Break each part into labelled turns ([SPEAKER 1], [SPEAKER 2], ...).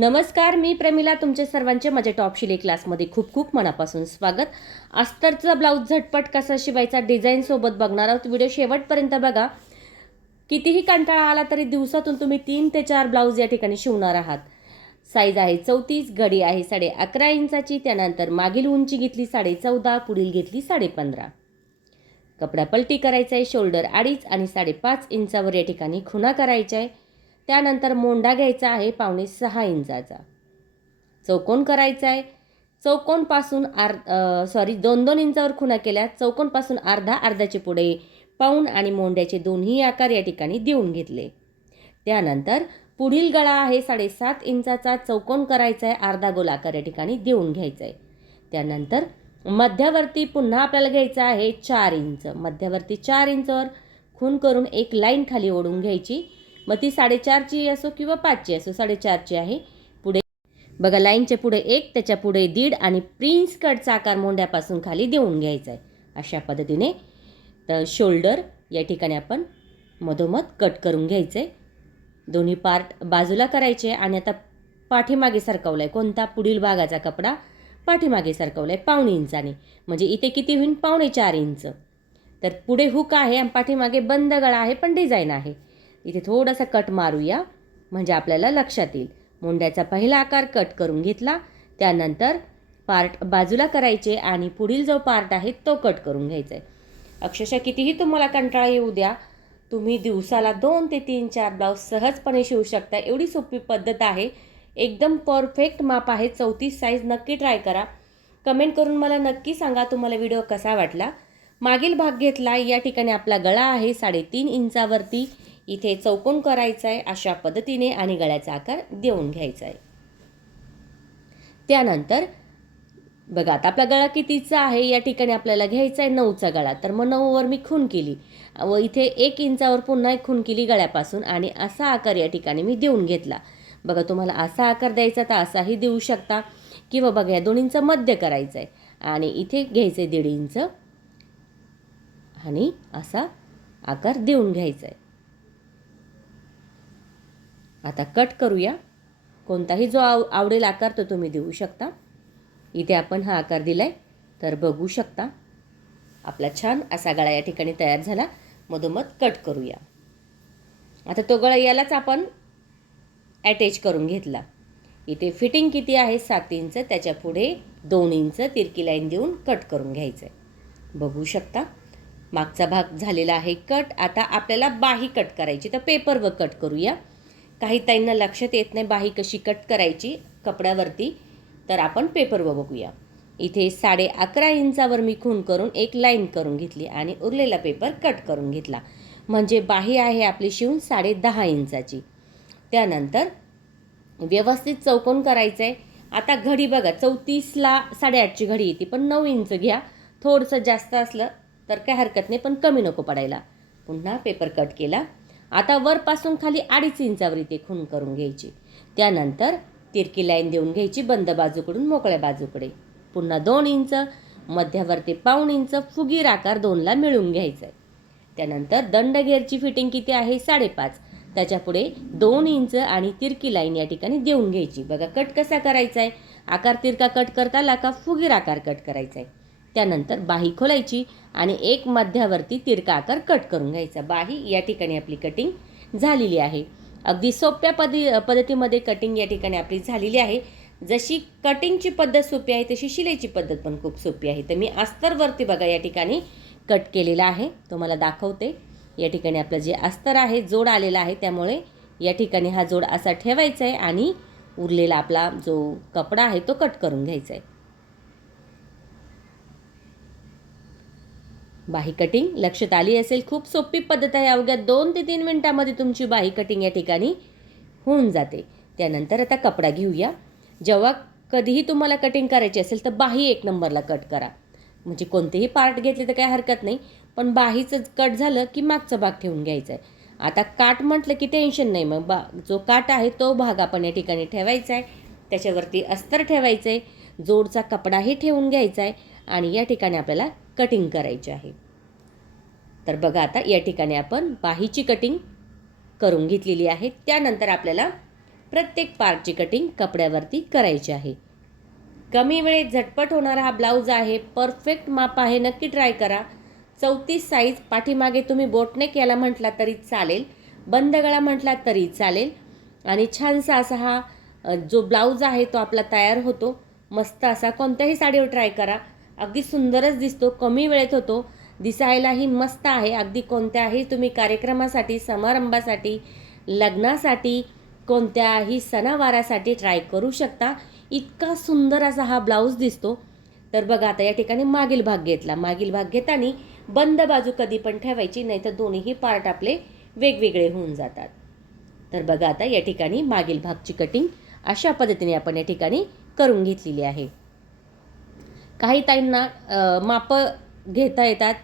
[SPEAKER 1] नमस्कार मी प्रमिला तुमचे सर्वांचे माझ्या टॉप शिले क्लासमध्ये खूप खूप मनापासून स्वागत. अस्तरचा ब्लाऊज झटपट कसा शिवायचा डिझाईनसोबत बघणार आहोत. व्हिडिओ शेवटपर्यंत बघा. कितीही कंटाळा आला तरी दिवसातून तुम्ही तीन ते चार ब्लाऊज या ठिकाणी शिवणार आहात. साईज आहे चौतीस घडी आहे साडे अकरा इंचाची त्यानंतर मागील उंची घेतली साडे चौदा पुढील घेतली साडे पंधरा. कपडा पलटी करायचा आहे शोल्डर अडीच आणि साडेपाच इंचावर या ठिकाणी खुणा करायचा आहे त्यानंतर मोंडा घ्यायचा आहे पावणे सहा इंचाचा. चौकोन करायचा आहे. चौकोनपासून आर सॉरी दोन दोन इंचावर खुणा केल्या चौकोनपासून अर्धा अर्धाचे पुढे पाऊण आणि मोंड्याचे दोन्ही आकार या ठिकाणी देऊन घेतले. त्यानंतर पुढील गळा आहे साडेसात इंचाचा चौकोन करायचा आहे अर्धा गोल आकार या ठिकाणी देऊन घ्यायचा आहे. त्यानंतर मध्यावरती पुन्हा आपल्याला घ्यायचं आहे चार इंच. मध्यावरती चार इंचवर खून करून एक लाईन खाली ओढून घ्यायची. मग ती साडेचारची असो किंवा पाचची असो साडेचारची आहे. पुढे बघा लाईनच्या पुढे एक त्याच्या पुढे दीड आणि प्रिन्स कटचा आकार मोंड्यापासून खाली देऊन घ्यायचा आहे. अशा पद्धतीने तर शोल्डर या ठिकाणी आपण मधोमध कट करून घ्यायचं. आहे दोन्ही पार्ट बाजूला करायचे आणि आता पाठीमागे सरकवला आहे कोणता? पुढील भागाचा कपडा पाठीमागे सरकवला आहे पावणे इंचाने. म्हणजे इथे किती होईल पावणे चार इंच. तर पुढे हुक आहे आणि पाठीमागे बंद गळा आहे पण डिझाईन आहे. इथे थोडासा कट मारूया. म्हणजे आपल्याला लक्षात येईल. मुंड्याचा पहिला आकार कट करून घेतला. त्यानंतर पार्ट बाजूला करायचे आणि पुढील जो पार्ट आहे तो कट करून घ्यायचा आहे. अक्षरशः कितीही तुम्हाला कंटाळा येऊ द्या तुम्ही दिवसाला दोन ते तीन चार ब्लाऊज सहजपणे शिवू शकता. एवढी सोपी पद्धत आहे. एकदम परफेक्ट माप आहे. चौतीस साईज नक्की ट्राय करा. कमेंट करून मला नक्की सांगा तुम्हाला व्हिडिओ कसा वाटला. मागील भाग घेतला. या ठिकाणी आपला गळा आहे साडेतीन इंचावरती. इथे चौकोन करायचा आहे अशा पद्धतीने आणि गळ्याचा आकार देऊन घ्यायचा आहे त्यानंतर बघा आता आपला गळा कितीचा आहे या ठिकाणी आपल्याला घ्यायचा आहे नऊचा गळा. तर मग नऊवर मी खून केली. व इथे एक इंचावर पुन्हा एक खून केली गळ्यापासून आणि असा आकार या ठिकाणी मी देऊन घेतला. बघा तुम्हाला असा आकार द्यायचा तर असाही देऊ शकता. किंवा बघा या दोन्हींचं मध्य करायचं आहे आणि इथे घ्यायचं आहे दीड इंच आणि असा आकार देऊन घ्यायचा आहे आता कट करूया. कोणताही जो आव आवडेल आकार तो तुम्ही देऊ शकता. इथे आपण हा आकार दिला आहे तर बघू शकता. आपला छान असा गळा या ठिकाणी तयार झाला. मधोमध कट करूया. आता तो गळा यालाच आपण ॲटॅच करून घेतला. इथे फिटिंग किती आहे? सात इंच. त्याच्या पुढे दोन इंच तिरकी लाईन देऊन कट करून घ्यायचं आहे बघू शकता. मागचा भाग झालेला आहे कट आता आपल्याला बाही कट करायची. तर पेपरवर कट करूया. काही ताईंना लक्षात येत नाही बाही कशी कट करायची कपड्यावरती तर आपण पेपर बघूया. इथे साडे अकरा इंचावर मी खून करून एक लाईन करून घेतली आणि उरलेला पेपर कट करून घेतला. म्हणजे बाही आहे आपली शिवून साडे दहा इंचाची. त्यानंतर व्यवस्थित चौकोन करायचं आहे आता घडी बघा चौतीसला साडेआठची घडी येते पण नऊ इंच घ्या. थोडंसं जास्त असलं तर काय हरकत नाही पण कमी नको पडायला. पुन्हा पेपर कट केला. आता वरपासून खाली अडीच इंचावर इथे खून करून घ्यायची. त्यानंतर तिरकी लाईन देऊन घ्यायची बंद बाजूकडून मोकळ्या बाजूकडे. पुन्हा दोन इंच मध्यावरती पाऊण इंच फुगीर आकार दोनला मिळून घ्यायचा आहे. त्यानंतर दंडगेरची फिटिंग किती आहे? साडेपाच. त्याच्यापुढे दोन इंच आणि तिरकी लाईन या ठिकाणी देऊन घ्यायची. बघा कट कसा करायचा आहे? आकार तिरका कट करता आला का फुगीर आकार कट करायचा आहे. त्यानंतर बाही खोलायची. आणि एक मध्यावरती तिरका आकार कट करून घ्यायचा. बाही या ठिकाणी आपली कटिंग झालेली आहे. अगदी सोप्या पद पद्धतीमध्ये कटिंग या ठिकाणी आपली झालेली आहे. जशी कटिंगची पद्धत सोपी आहे तशी शिलाईची पद्धत पण खूप सोपी आहे. तर मी अस्तरवरती बघा या ठिकाणी कट केलेला आहे. तुम्हाला दाखवते. या ठिकाणी आपलं जे अस्तर आहे जोड आलेला आहे त्यामुळे या ठिकाणी हा जोड असा ठेवायचा आहे आणि उरलेला आपला जो कपडा आहे तो कट करून घ्यायचा आहे. बाही कटिंग लक्षात आली असेल खूप सोपी पद्धत आहे. अवघ्या दोन ते तीन मिनटामध्ये तुमची बाही कटिंग या ठिकाणी होऊन जाते. त्यानंतर आता कपडा घेऊया. जेव्हा कधीही तुम्हाला कटिंग करायची असेल तर बाही एक नंबरला कट करा. म्हणजे कोणतेही पार्ट घेतले तर काही हरकत नाही पण बाहीचं कट झालं की मागचा भाग ठेवून घ्यायचा आहे. आता काट म्हटलं की टेन्शन नाही मग बा जो काट आहे तो भाग आपण या ठिकाणी ठेवायचा आहे. त्याच्यावरती अस्तर ठेवायचं आहे. जोडचा कपडाही ठेवून घ्यायचा आहे. आणि या ठिकाणी आपल्याला कटिंग करायची आहे. तर बघा आता या ठिकाणी आपण बाहीची कटिंग करून घेतलेली आहे. त्यानंतर आपल्याला प्रत्येक पार्टची कटिंग कपड्यावरती करायची आहे. कमी वेळेत झटपट होणारा हा ब्लाऊज आहे. परफेक्ट माप आहे. नक्की ट्राय करा. चौतीस साईज पाठीमागे तुम्ही बोटनेक याला म्हटला तरी चालेल. बंद गळा म्हटला तरी चालेल. आणि छानसा असा हा जो ब्लाऊज आहे तो आपला तयार होतो. मस्त असा कोणत्याही साडीवर ट्राय करा. अगदी सुंदरच दिसतो कमी वेळेत होतो. दिसायलाही मस्त आहे. अगदी कोणत्याही तुम्ही कार्यक्रमासाठी समारंभासाठी लग्नासाठी कोणत्याही सणावारासाठी ट्राय करू शकता. इतका सुंदर असा हा ब्लाऊज दिसतो. तर बघा आता या ठिकाणी मागील भाग घेतला. मागील भाग घेताना बंद बाजू कधी पण ठेवायची नाही तर दोन्हीही पार्ट आपले वेगवेगळे होऊन जातात. तर बघा आता या ठिकाणी मागील भागची कटिंग अशा पद्धतीने आपण या ठिकाणी करून घेतलेली आहे. काही ताईंना मापं घेता येतात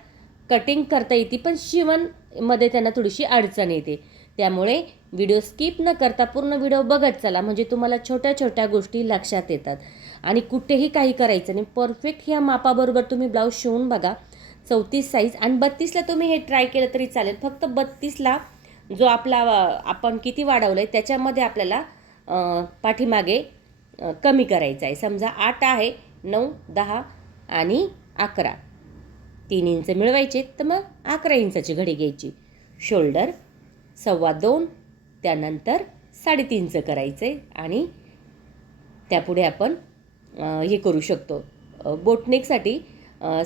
[SPEAKER 1] कटिंग करता येते पण शिवणमध्ये त्यांना थोडीशी अडचण येते. त्यामुळे व्हिडिओ स्किप न करता पूर्ण व्हिडिओ बघत चला म्हणजे तुम्हाला छोट्या छोट्या गोष्टी लक्षात येतात. आणि कुठेही काही करायचं नाही. परफेक्ट ह्या मापाबरोबर तुम्ही ब्लाऊज शिवून बघा. चौतीस साईज आणि बत्तीसला तुम्ही हे ट्राय केलं तरी चालेल. फक्त बत्तीसला जो आपला आपण किती वाढवलं आहे त्याच्यामध्ये आपल्याला पाठीमागे कमी करायचं आहे. समजा आठ आहे नऊ दहा आणि अकरा. तीन इंच मिळवायचे तर मग अकरा इंचाची घडी घ्यायची. शोल्डर सव्वा दोन त्यानंतर साडेतीनचं करायचं आहे आणि त्यापुढे आपण हे करू शकतो. बोटनेकसाठी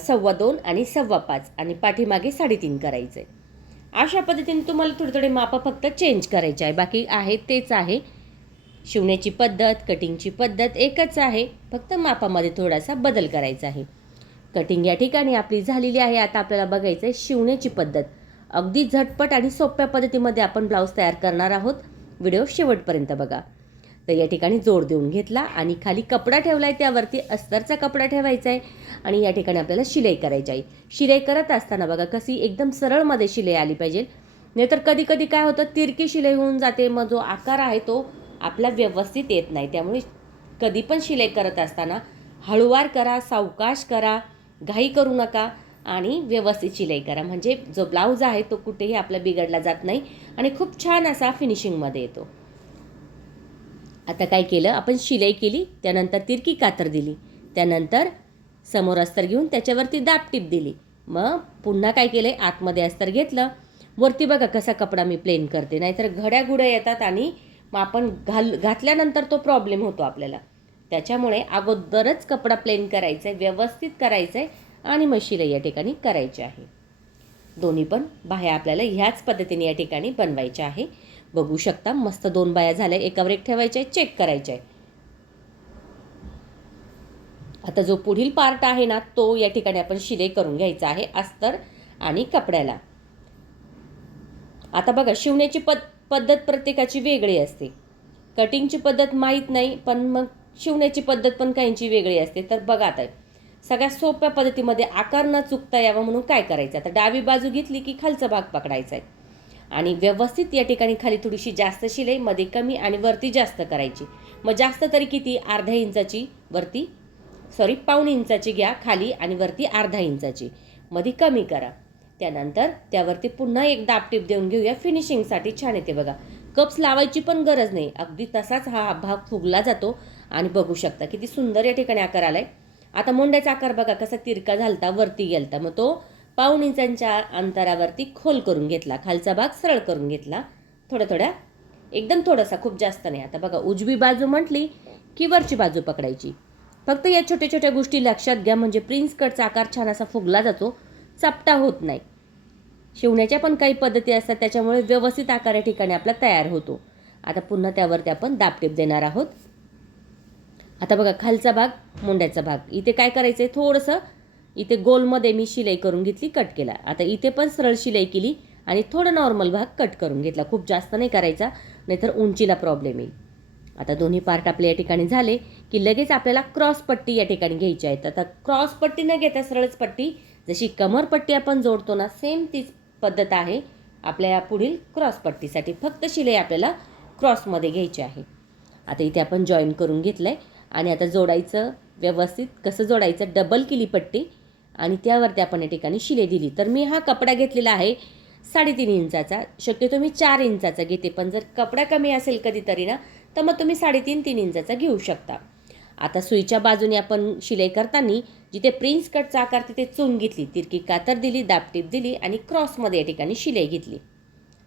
[SPEAKER 1] सव्वा दोन आणि सव्वा पाच आणि पाठीमागे साडेतीन करायचं. आहे अशा पद्धतीने तुम्हाला थोडे थोडे मापं फक्त चेंज करायचे आहे. बाकी आहे तेच आहे. शिवण्याची पद्धत कटिंगची पद्धत एकच आहे. फक्त मापामध्ये थोडासा बदल करायचा आहे. कटिंग या ठिकाणी आपली झालेली आहे. आता आपल्याला बघायचं आहे शिवण्याची पद्धत. अगदी झटपट आणि सोप्या पद्धतीमध्ये आपण ब्लाऊज तयार करणार आहोत. व्हिडिओ शेवटपर्यंत बघा. तर या ठिकाणी जोड देऊन घेतला आणि खाली कपडा ठेवला आहे त्यावरती अस्तरचा कपडा ठेवायचा आहे आणि या ठिकाणी आपल्याला शिलाई करायची आहे. शिलाई करत असताना बघा कशी एकदम सरळमध्ये शिलाई आली पाहिजे. नाहीतर कधी कधी काय होतं तिरकी शिलाई होऊन जाते. मग जो आकार आहे तो आपला व्यवस्थित येत नाही. त्यामुळे कधी पण शिलाई करत असताना हळूवार करा सावकाश करा घाई करू नका आणि व्यवस्थित शिलाई करा. म्हणजे जो ब्लाऊज आहे तो कुठेही आपला बिघडला जात नाही आणि खूप छान असा फिनिशिंगमध्ये येतो. आता काय केलं? आपण शिलाई केली त्यानंतर तिरकी कातर दिली त्यानंतर समोर अस्तर घेऊन त्याच्यावरती दाबटीप दिली. मग पुन्हा काय केलं आतमध्ये अस्तर घेतलं. वरती बघा कसा कपडा मी प्लेन करते. नाहीतर घड्या गुड्या येतात आणि मग आपण घाल घातल्यानंतर तो प्रॉब्लेम होतो आपल्याला. त्याच्यामुळे अगोदरच कपडा प्लेन करायचा आहे व्यवस्थित करायचं आहे आणि मशीला या ठिकाणी करायची आहे. दोन्ही पण बाह्या आपल्याला ह्याच पद्धतीने या ठिकाणी बनवायच्या आहे. बघू शकता मस्त दोन बाया झाल्या एकावर एक ठेवायच्या आहे चेक करायच्या. आहे आता जो पुढील पार्ट आहे ना तो या ठिकाणी आपण शिलाई करून घ्यायचा आहे अस्तर आणि कपड्याला. आता बघा शिवण्याची पद पद्धत प्रत्येकाची वेगळी असते. कटिंगची पद्धत माहीत नाही पण मग शिवण्याची पद्धत पण काहींची वेगळी असते. तर बघा आता सगळ्यात सोप्या पद्धतीमध्ये आकार न चुकता यावा म्हणून काय करायचं? आता डावी बाजू घेतली की खालचा भाग पकडायचा आहे. आणि व्यवस्थित या ठिकाणी खाली थोडीशी जास्त शिलाई मध्ये कमी आणि वरती जास्त करायची. मग जास्त तरी किती? अर्ध्या इंचाची वरती सॉरी पाऊण इंचाची घ्या खाली आणि वरती अर्धा इंचाची. मध्ये कमी करा. त्यानंतर त्यावरती पुन्हा एक दाबटीप देऊन घेऊया फिनिशिंगसाठी छान येते बघा. कप्स लावायची पण गरज नाही. अगदी तसाच हा भाग फुगला जातो आणि बघू शकता किती सुंदर या ठिकाणी आकार आलाय. आता मोंड्याचा आकार बघा कसा तिरका झालता वरती गेलता. मग तो पाऊण इंचांच्या अंतरावरती खोल करून घेतला. खालचा भाग सरळ करून घेतला. थोड्या थोड्या. एकदम थोडासा खूप जास्त नाही. आता बघा उजवी बाजू म्हटली की वरची बाजू पकडायची. फक्त या छोट्या छोट्या गोष्टी लक्षात घ्या. म्हणजे प्रिन्स कटचा आकार छान असा फुगला जातो. चपटा होत नाही. शिवण्याच्या पण काही पद्धती असतात त्याच्यामुळे व्यवस्थित आकार या ठिकाणी आपला तयार होतो. आता पुन्हा त्यावरती आपण दाबटीप देणार आहोत. आता बघा खालचा भाग मुंड्याचा भाग. इथे काय करायचं आहे थोडंसं इथे गोलमध्ये मी शिलाई करून घेतली कट केला. आता इथे पण सरळ शिलाई केली आणि थोडं नॉर्मल भाग कट करून घेतला. खूप जास्त नाही करायचा नाहीतर उंचीला प्रॉब्लेम येईल. आता दोन्ही पार्ट आपले या ठिकाणी झाले की लगेच आपल्याला क्रॉस पट्टी या ठिकाणी घ्यायची आहेत. आता क्रॉस पट्टी न घेता सरळच पट्टी. जशी कमर पट्टी आपण जोडतो ना सेम तीच पद्धत आहे. आपल्या या पुढील क्रॉस पट्टीसाठी फक्त शिलाई आपल्याला क्रॉसमध्ये घ्यायची आहे. आता इथे आपण जॉईन करून घेतलं आहे आणि आता जोडायचं व्यवस्थित कसं जोडायचं डबल केली पट्टी. आणि त्यावरती आपण या ठिकाणी शिलाई दिली. तर मी हा कपडा घेतलेला आहे साडेतीन इंचाचा. शक्यतो मी चार इंचाचा घेते. पण जर कपडा कमी असेल कधीतरी ना तर मग तुम्ही साडेतीन तीन इंचाचा घेऊ शकता. आता सुईच्या बाजूने आपण शिलाई करताना जिथे प्रिन्स कटचा आकार तिथे चून घेतली तिरकी कातर दिली दापटीप दिली आणि क्रॉसमध्ये या ठिकाणी शिलाई घेतली.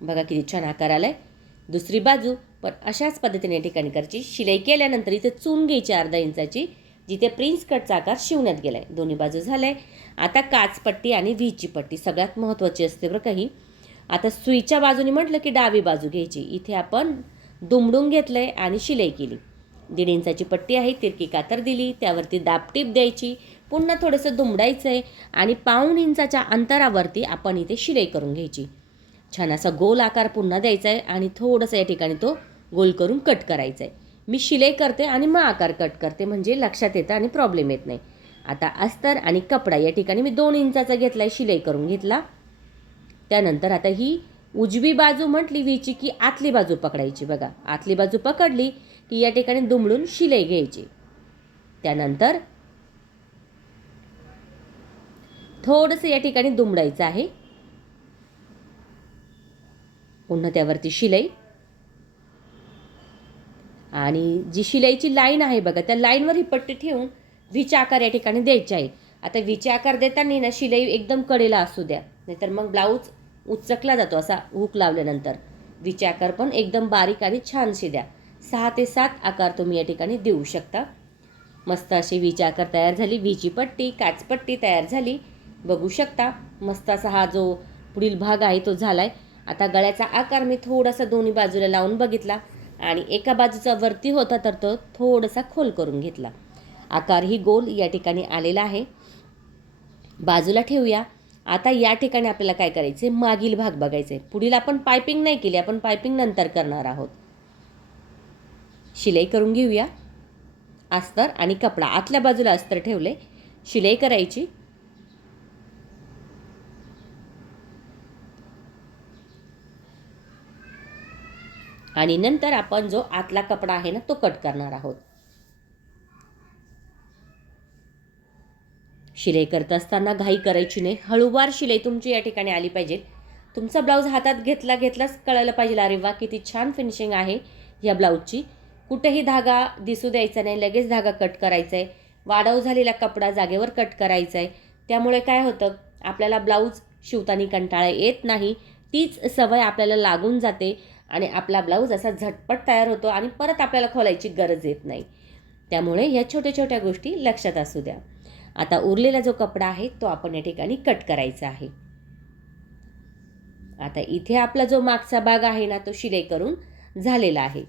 [SPEAKER 1] बघा किती छान आकार आला आहे दुसरी बाजू पण अशाच पद्धतीने या ठिकाणी करायची शिलाई केल्यानंतर इथे चून घ्यायची अर्धा इंचाची जिथे प्रिन्स कटचा आकार शिवण्यात गेला आहे दोन्ही बाजू झालाय. आता काचपट्टी आणि व्हीची पट्टी सगळ्यात महत्त्वाची असते बरं काही आता सुईच्या बाजूने म्हटलं की डावी बाजू घ्यायची. इथे आपण दुमडून घेतलं आहे आणि शिलाई केली. दीड इंचाची पट्टी आहे तिरकी कातर दिली त्यावरती दाबटीप द्यायची पुन्हा थोडंसं दुमडायचं आहे आणि पाऊण इंचाच्या अंतरावरती आपण इथे शिलाई करून घ्यायची. छान असा गोल आकार पुन्हा द्यायचा आहे आणि थोडंसं या ठिकाणी तो गोल करून कट करायचा आहे मी शिलाई करते आणि मग आकार कट करते म्हणजे लक्षात येतं आणि प्रॉब्लेम येत नाही. आता अस्तर आणि कपडा या ठिकाणी मी दोन इंचाचा घेतला आहे शिलाई करून घेतला. त्यानंतर आता ही उजवी बाजू म्हटली वीची की आतली बाजू पकडायची बघा. आतली बाजू पकडली की या ठिकाणी दुमडून शिलाई घ्यायची. त्यानंतर थोडंसं या ठिकाणी दुमडायचं आहे. पुन्हा त्यावरती शिलाई. आणि जी शिलाईची लाईन आहे बघा त्या लाईनवर ही पट्टी ठेवून व्हीचा आकार या ठिकाणी द्यायचा आहे. आता व्हीचे आकार देताना ना शिलाई एकदम कडेला असू द्या नाहीतर मग ब्लाऊज उचकला जातो असा हुक लावल्यानंतर. व्हीचे आकार पण एकदम बारीक आणि छानशी द्या. सहा ते सात आकार तुम्ही या ठिकाणी देऊ शकता. मस्त अशी व्हीची आकार तयार झाली. वीची पट्टी काचपट्टी तयार झाली. बघू शकता मस्त असा हा जो पुढील भाग आहे तो झाला आहे आता गळ्याचा आकार मी थोडासा दोन्ही बाजूला लावून बघितला आणि एका बाजूचा वरती होता तर तो थोडासा खोल करून घेतला. आकार ही गोल या ठिकाणी आलेला आहे. बाजूला ठेवूया. आता या ठिकाणी आपल्याला काय करायचे मागील भाग बघायचे पुढील आपण पायपिंग नाही केली. आपण पायपिंग नंतर करणार आहोत. शिलाई करून घेऊया. अस्तर आणि कपडा. आतल्या बाजूला अस्तर ठेवले. शिलाई करायची. आणि नंतर आपण जो आतला कपडा आहे ना तो कट करणार आहोत. शिलाई करत असताना घाई करायची नाही. हळूवार शिलाई तुमची या ठिकाणी आली पाहिजे. तुमचा ब्लाऊज हातात घेतला घेतलाच कळायला पाहिजे. अरे वा किती छान फिनिशिंग आहे या ब्लाऊजची. कुठेही धागा दिसू द्यायचा नाही लगेच धागा कट करायचा आहे वाढव झालेला कपडा जागेवर कट करायचा आहे त्यामुळे काय होतं आपल्याला ब्लाऊज शिवताना कंटाळा येत नाही. तीच सवय आपल्याला लागून जाते आणि आपला ब्लाऊज असा झटपट तयार होतो आणि परत आपल्याला खोलायची गरज येत नाही. त्यामुळे ह्या छोट्या छोट्या गोष्टी लक्षात असू द्या. आता उरलेला जो कपडा आहे तो आपण या ठिकाणी कट करायचा आहे. आता इथे आपला जो मागचा भाग आहे ना तो शिलाई करून झालेला आहे.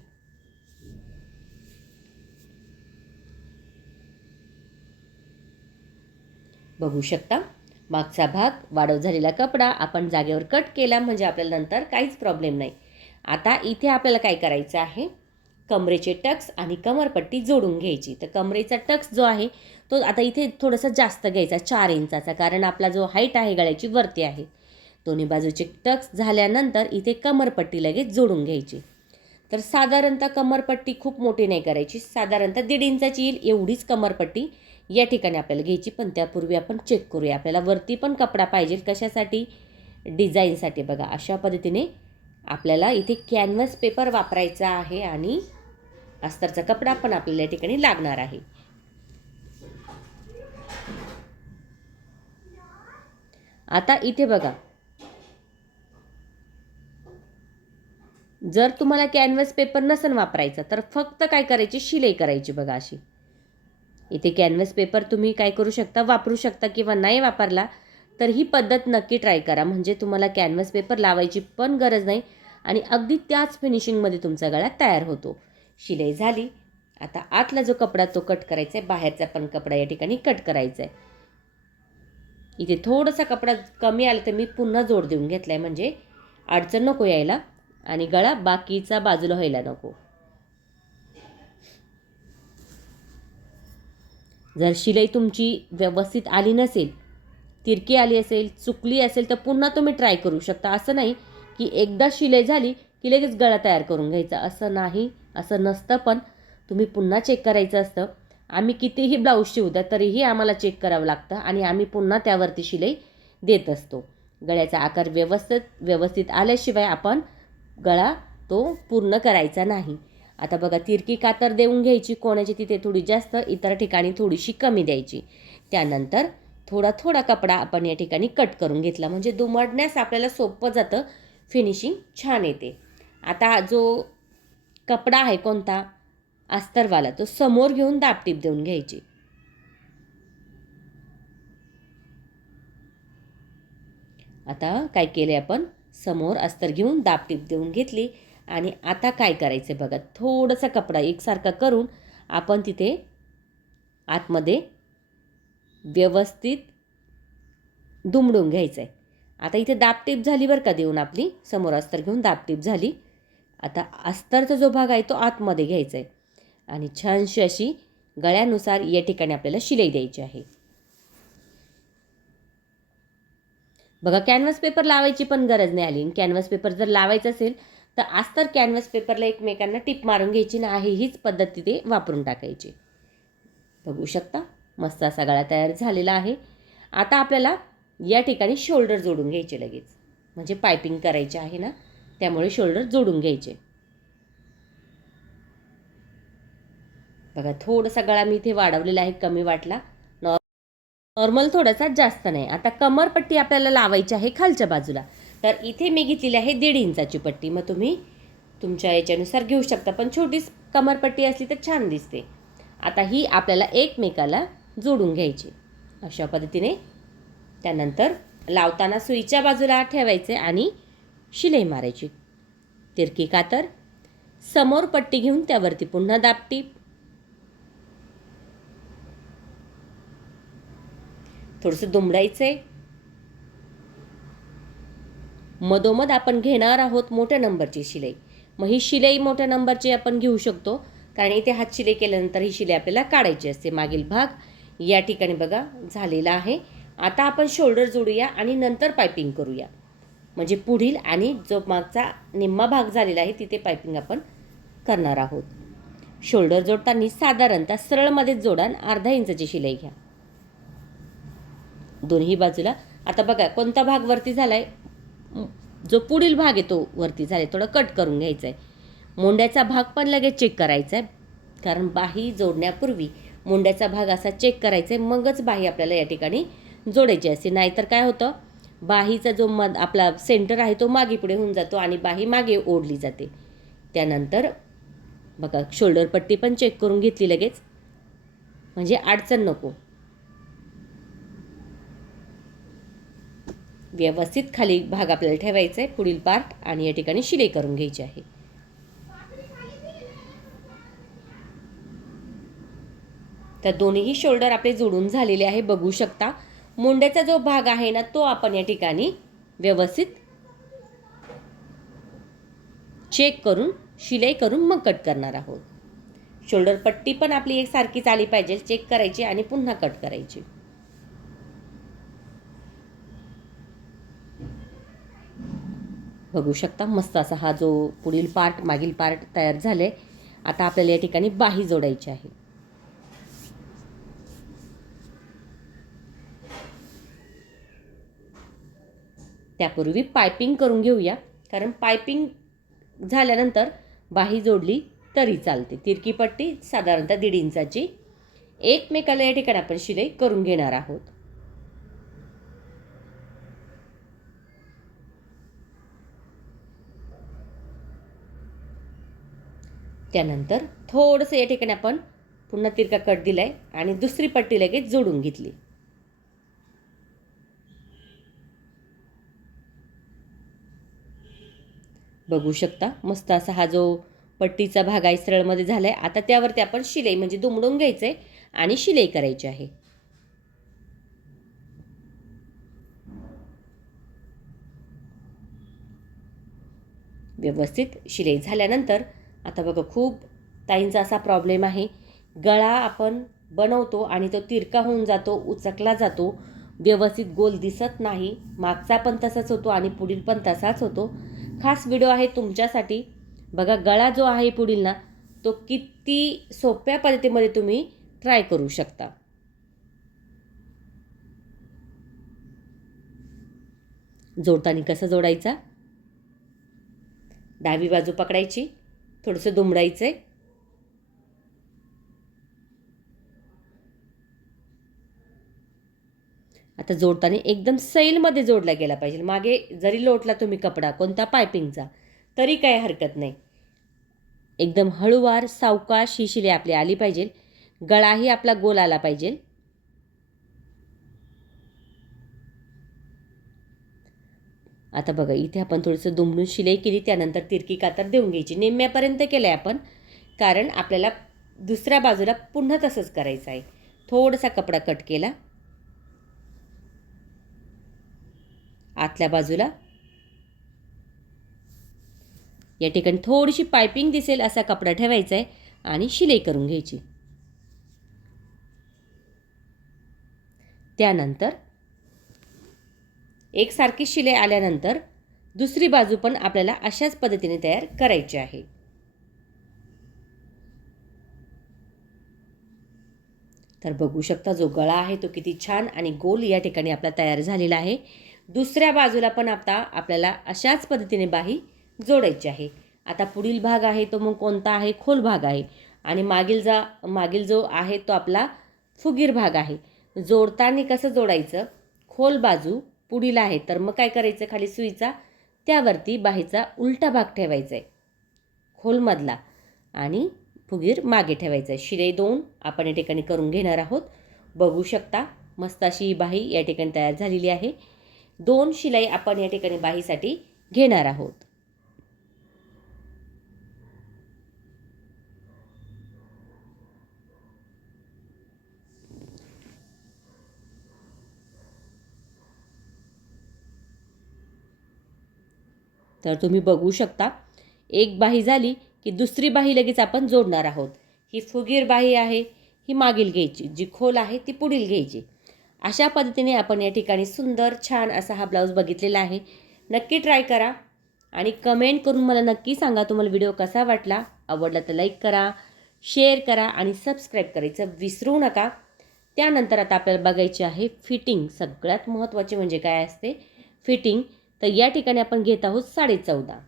[SPEAKER 1] बघू शकता. मागचा भाग वाढव झालेला कपडा आपण जागेवर कट केला म्हणजे आपल्याला नंतर काहीच प्रॉब्लेम नाही. आता इथे आपल्याला काय करायचं आहे? कमरेचे टक्स आणि कमरपट्टी जोडून घ्यायची. तर कमरेचा टक्स जो आहे तो आता इथे थोडासा जास्त घ्यायचा चार इंचाचा कारण आपला जो हाईट आहे गळ्याची वरती आहे. दोन्ही बाजूचे टक्स झाल्यानंतर इथे कमरपट्टी लगेच जोडून घ्यायची. तर साधारणतः कमरपट्टी खूप मोठी नाही करायची. साधारणतः दीड इंचाची येईल एवढीच कमरपट्टी या ठिकाणी आपल्याला घ्यायची पण त्यापूर्वी आपण चेक करूया. आपल्याला वरती पण कपडा पाहिजे कशासाठी? डिझाईनसाठी बघा. अशा पद्धतीने आपल्याला इथे कॅनव्हस पेपर वापरायचा आहे आणि अस्तरचा कपडा पण आपल्याला या ठिकाणी लागणार आहे. आता इथे बघा. जर तुम्हाला कॅनव्हस पेपर नसेल वापरायचा तर फक्त काय करायची? शिलाई करायची बघा अशी. इथे कॅनव्हस पेपर तुम्ही काय करू शकता वापरू शकता किंवा नाही वापरला तर ही पद्धत नक्की ट्राय करा. म्हणजे तुम्हाला कॅनव्हस पेपर लावायची पण गरज नाही आणि अगदी त्याच फिनिशिंगमध्ये तुमचा गळा तयार होतो. शिलाई झाली. आता आतला जो कपडा तो कट करायचा आहे बाहेरचा पण कपडा या ठिकाणी कट करायचा आहे इथे थोडासा कपडा कमी आला तर मी पुन्हा जोड देऊन घेतला आहे म्हणजे अडचण नको यायला आणि गळा बाकीचा बाजूला व्हायला नको. जर शिलाई तुमची व्यवस्थित आली नसेल तिरकी आली असेल चुकली असेल तर पुन्हा तुम्ही ट्राय करू शकता. असं नाही की एकदा शिलाई झाली की लगेच गळा तयार करून घ्यायचा. असं नाही असं नसतं पण तुम्ही पुन्हा चेक करायचं असतं. आम्ही कितीही ब्लाऊज शिवद्या तरीही आम्हाला चेक करावं लागतं आणि आम्ही पुन्हा त्यावरती शिलाई देत असतो. गळ्याचा आकार व्यवस्थित व्यवस्थित आल्याशिवाय आपण गळा तो पूर्ण करायचा नाही. आता बघा तिरकी कातर देऊन घ्यायची कोणाची तिथे थोडी जास्त इतर ठिकाणी थोडीशी कमी द्यायची. त्यानंतर थोडा थोडा कपडा आपण या ठिकाणी कट करून घेतला. म्हणजे दुमडण्यास आपल्याला सोपं जातं फिनिशिंग छान येते. आता जो कपडा आहे कोणता? अस्तरवाला. तो समोर घेऊन दापटीप देऊन घ्यायची. आता काय केले आपण? समोर अस्तर घेऊन दापटीप देऊन घेतली. आणि आता काय करायचं बघा थोडंसं कपडा एकसारखा करून आपण तिथे आतमध्ये व्यवस्थित दुमडून घ्यायचं आहे. आता इथे दापटीप झाली बरं का देऊन आपली समोर अस्तर घेऊन दापटीप झाली. आता अस्तरचा जो भाग आहे तो आतमध्ये घ्यायचा आहे. आणि छानशी अशी गळ्यानुसार या ठिकाणी आपल्याला शिलाई द्यायची आहे. बघा कॅनव्हास पेपर लावायची पण गरज नाही आली. कॅनव्हास पेपर जर लावायचं असेल तर आज तर कॅनव्हास पेपरला एकमेकांना टिप मारून घ्यायची ना आहे हीच पद्धत तिथे वापरून टाकायची. बघू शकता मस्त असा गळा तयार झालेला आहे. आता आपल्याला या ठिकाणी शोल्डर जोडून घ्यायचे लगेच. म्हणजे पायपिंग करायचे आहे ना त्यामुळे शोल्डर जोडून घ्यायचे. बघा थोडासा गळा मी इथे वाढवलेला आहे कमी वाटला. नॉर्मल थोडासा जास्त नाही. आता कमरपट्टी आपल्याला लावायची आहे खालच्या बाजूला. तर इथे मी घेतलेली आहे दीड इंचाची पट्टी. मग तुम्ही तुमच्या याच्यानुसार घेऊ शकता. पण छोटीच कमरपट्टी असली तर छान दिसते. आता ही आपल्याला एकमेकाला जोडून घ्यायची. अशा पद्धतीने त्यानंतर लावताना सुईच्या बाजूला ठेवायचे आणि शिलाई मारायची. तिरकी कातर समोर पट्टी घेऊन त्यावरती पुन्हा दापटी थोडंसं दुमडायचं आहे मधोमध आपण घेणार आहोत मोठ्या नंबरची शिलाई. मग ही शिलाई मोठ्या नंबरची आपण घेऊ शकतो. कारण इथे हात शिलाई केल्यानंतर ही शिलाई आपल्याला काढायची असते. मागील भाग या ठिकाणी बघा झालेला आहे. आता आपण शोल्डर जोडूया आणि नंतर पायपिंग करूया. म्हणजे पुढील आणि जो मागचा निम्मा भाग झालेला आहे तिथे पायपिंग आपण करणार आहोत. शोल्डर जोडताना साधारणतः सरळमध्येच जोडा आणि अर्धा इंचाची शिलाई घ्या. दोन्ही बाजूला. आता बघा कोणता भाग वरती झाला आहे जो पुढील भाग आहे तो वरती झाला आहे थोडं कट करून घ्यायचा आहे मुंड्याचा भाग पण लगेच चेक करायचा आहे कारण बाही जोडण्यापूर्वी मुंड्याचा भाग असा चेक करायचा आहे मगच बाही आपल्याला या ठिकाणी जोडायची असते. नाहीतर काय होतं? बाहीचा जो मध आपला सेंटर आहे तो मागे पुढे होऊन जातो आणि बाही मागे ओढली जाते. त्यानंतर बघा शोल्डर पट्टी पण चेक करून घेतली लगेच. म्हणजे अडचण नको. व्यवस्थित खाली भाग आपल्याला ठेवायचा आहे. पुढील पार्ट आणि या ठिकाणी शिलाई करून घ्यायची आहे. तर दोन्हीही शोल्डर आपले जोडून झालेले आहे. बघू शकता मुंड्याचा जो भाग आहे ना तो आपण या ठिकाणी व्यवस्थित चेक करून शिलाई करून मग कट करणार आहोत. शोल्डर पट्टी पण आपली एक सारखीच आली पाहिजे. चेक करायची आणि पुन्हा कट करायची. बघू शकता. मस्त असा हा जो पुढील पार्ट मागील पार्ट तयार झाले आता आपल्याला या ठिकाणी बाही जोडायची आहे. त्यापूर्वी पायपिंग करून घेऊया. कारण पायपिंग झाल्यानंतर बाही जोडली तरी चालते. तिरकी पट्टी साधारणतः दीड इंचाची. एकमेकाला या ठिकाणी आपण शिलाई करून घेणार आहोत. त्यानंतर थोडंसं या ठिकाणी आपण पुन्हा तिरका कट दिलाय आणि दुसरी पट्टी लगेच जोडून घेतली. बघू शकता मस्त असा हा जो पट्टीचा भाग आहे सरळमध्ये झाला आहे आता त्यावरती आपण शिलाई म्हणजे दुमडून घ्यायचं आहे आणि शिलाई करायची आहे. व्यवस्थित शिलाई झाल्यानंतर आता बघा खूप ताईंचा असा प्रॉब्लेम आहे. गळा आपण बनवतो आणि तो तिरका होऊन जातो उचकला जातो. व्यवस्थित गोल दिसत नाही. मागचा पण तसाच होतो आणि पुढील पण तसाच होतो. खास व्हिडिओ आहे तुमच्यासाठी. बघा गळा जो आहे पुढील ना तो किती सोप्या पद्धतीमध्ये तुम्ही ट्राय करू शकता. जोडताना कसा जोडायचा? डावी बाजू पकडायची. थोडंसं दुमडायचं आहे आता जोडताना एकदम सैलमध्ये जोडला गेला पाहिजे. मागे जरी लोटला तुम्ही कपडा कोणता पायपिंगचा तरी काही हरकत नाही. एकदम हळूवार सावकाश ही शिले आपली आली पाहिजे. गळाही आपला गोल आला पाहिजे. आता बघा इथे आपण थोडंसं दुमडून शिलाई केली त्यानंतर तिरकी कातर देऊन घ्यायची. निम्म्यापर्यंत केलं आहे आपण कारण आपल्याला दुसऱ्या बाजूला पुन्हा तसंच करायचं आहे. थोडासा कपडा कट केला. आतल्या बाजूला. या ठिकाणी थोडीशी पायपिंग दिसेल असा कपडा ठेवायचा आहे आणि शिलाई करून घ्यायची. त्यानंतर एकसारखी शिलाई आल्यानंतर दुसरी बाजू पण आपल्याला अशाच पद्धतीने तयार करायची आहे. तर बघू शकता जो गळा आहे तो किती छान आणि गोल या ठिकाणी आपला तयार झालेला आहे. दुसऱ्या बाजूला पण आता आपल्याला अशाच पद्धतीने बाही जोडायची आहे. आता पुढील भाग आहे तो मग कोणता आहे? खोल भाग आहे. आणि मागील जा मागील जो आहे तो आपला फुगीर भाग आहे. जोडताना कसं जोडायचं? खोल बाजू पुढील आहे. तर मग काय करायचं? खाली सुईचा त्यावरती बाहीचा उलटा भाग ठेवायचा आहे खोलमधला. आणि फुगीर मागे ठेवायचा आहे शिलाई दोन आपण या ठिकाणी करून घेणार आहोत. बघू शकता मस्त अशी ही बाही या ठिकाणी तयार झालेली आहे. दोन शिलाई आपण या ठिकाणी बाहीसाठी घेणार आहोत. तर तुम्ही बघू शकता. एक बाही झाली की दुसरी बाही लगेच आपण जोडणार आहोत. ही फुगीर बाही आहे ही मागील घ्यायची. जी खोल आहे ती पुढील घ्यायची. अशा पद्धतीने आपण या ठिकाणी सुंदर छान असा हा ब्लाऊज बघितलेला आहे. नक्की ट्राय करा आणि कमेंट करून मला नक्की सांगा तुम्हाला व्हिडिओ कसा वाटला. आवडला तर लाईक करा शेअर करा आणि सबस्क्राईब करायचं विसरू नका. त्यानंतर आता आपल्याला बघायची आहे फिटिंग. सगळ्यात महत्त्वाचे म्हणजे काय असते? फिटिंग. तर या ठिकाणी आपण घेत आहोत साडे चौदा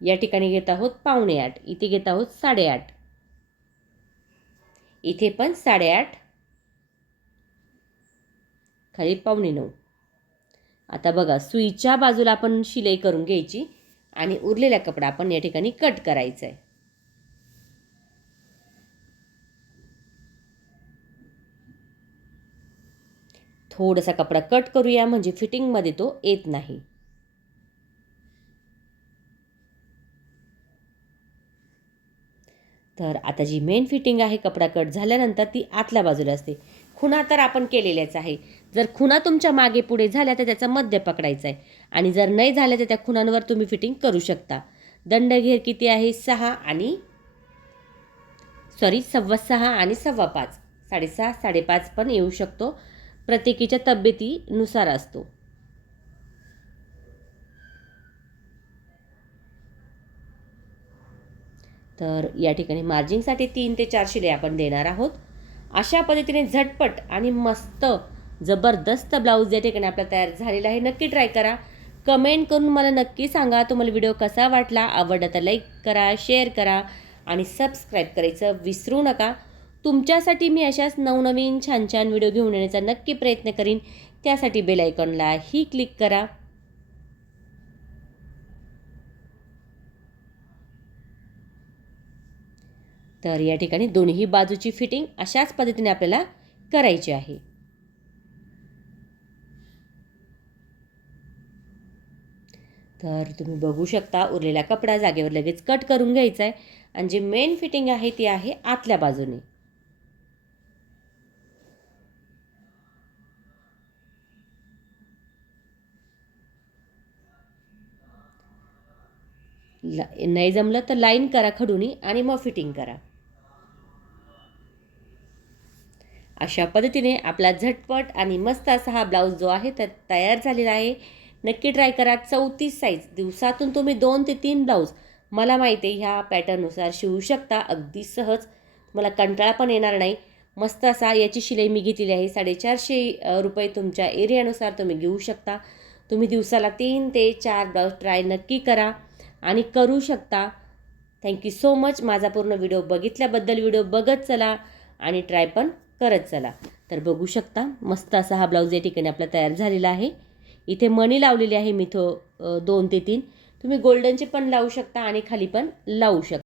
[SPEAKER 1] या ठिकाणी घेत आहोत पावणे आठ. इथे घेत आहोत साडेआठ. इथे पण साडेआठ. खाली पावणे नऊ. आता बघा सुईच्या बाजूला आपण शिलाई करून घ्यायची आणि उरलेला कपडा आपण या ठिकाणी कट करायचा आहे थोडासा कपडा कट करूया म्हणजे फिटिंगमध्ये तो येत नाही. तर आता जी मेन फिटिंग आहे कपडा कट झाल्यानंतर ती आतल्या बाजूला असते. खुणा तर आपण केलेल्याच आहे. जर खुणा तुमच्या मागे पुढे झाल्या तर त्याचा मध्य पकडायचा आहे. आणि जर नाही झाल्या तर त्या खुणांवर तुम्ही फिटिंग करू शकता. दंडघेर किती आहे? सहा आणि सॉरी सव्वा सहा आणि सव्वा पाच. साडेसहा साडेपाच पण येऊ शकतो. प्रत्येकीच्या तब्येतीनुसार असतो. तर या ठिकाणी मार्जिंगसाठी तीन ते चार शिले आपण देणार आहोत. अशा पद्धतीने झटपट आणि मस्त जबरदस्त ब्लाऊज या ठिकाणी आपला तयार झालेला आहे. नक्की ट्राय करा. कमेंट करून मला नक्की सांगा तुम्हाला व्हिडिओ कसा वाटला. आवडला तर लाईक करा शेअर करा आणि सबस्क्राईब करायचं विसरू नका. तुमच्यासाठी मी अशाच नवनवीन छान छान व्हिडिओ घेऊन येण्याचा नक्की प्रयत्न करीन. त्यासाठी बेल आयकॉनला ही क्लिक करा. तर या ठिकाणी दोन्ही बाजूची फिटिंग अशाच पद्धतीने आपल्याला करायची आहे. तर तुम्ही बघू शकता उरलेला कपडा जागेवर लगेच कट करून घ्यायचा आहे आणि जी मेन फिटिंग आहे ती आहे आतल्या बाजूने. ला नाही जमलं तर लाईन करा खडूनी आणि मग फिटिंग करा. अशा पद्धतीने आपला झटपट आणि मस्त असा हा ब्लाऊज जो आहे तर तयार झालेला आहे. नक्की ट्राय करा. चौतीस साईज दिवसातून तुम्ही दोन ते तीन ब्लाऊज मला माहिती आहे ह्या पॅटर्ननुसार शिवू शकता. अगदी सहज. मला कंटाळा पण येणार नाही. मस्त असा याची शिलाई मी घेतलेली आहे. साडेचारशे रुपये तुमच्या एरियानुसार तुम्ही घेऊ शकता. तुम्ही दिवसाला तीन ते चार ब्लाऊज ट्राय नक्की करा. आणि करू शकता. थँक्यू सो मच माझा पूर्ण व्हिडिओ बघितल्याबद्दल व्हिडिओ बघत चला आणि ट्राय पण करत चला. तर बघू शकता मस्त असा हा ब्लाऊज या ठिकाणी आपला तयार झालेला आहे. इथे मणी लावलेली आहे मी थो दोन ते तीन. तुम्ही गोल्डनचे पण लावू शकता आणि खाली पण लावू शकता.